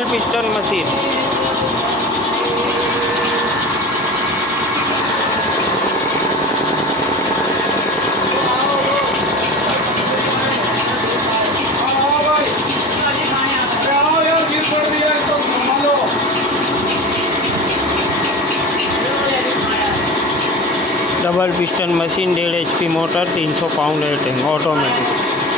Double piston machine. Double piston machine 1.5 HP motor 300 pound rating automatic.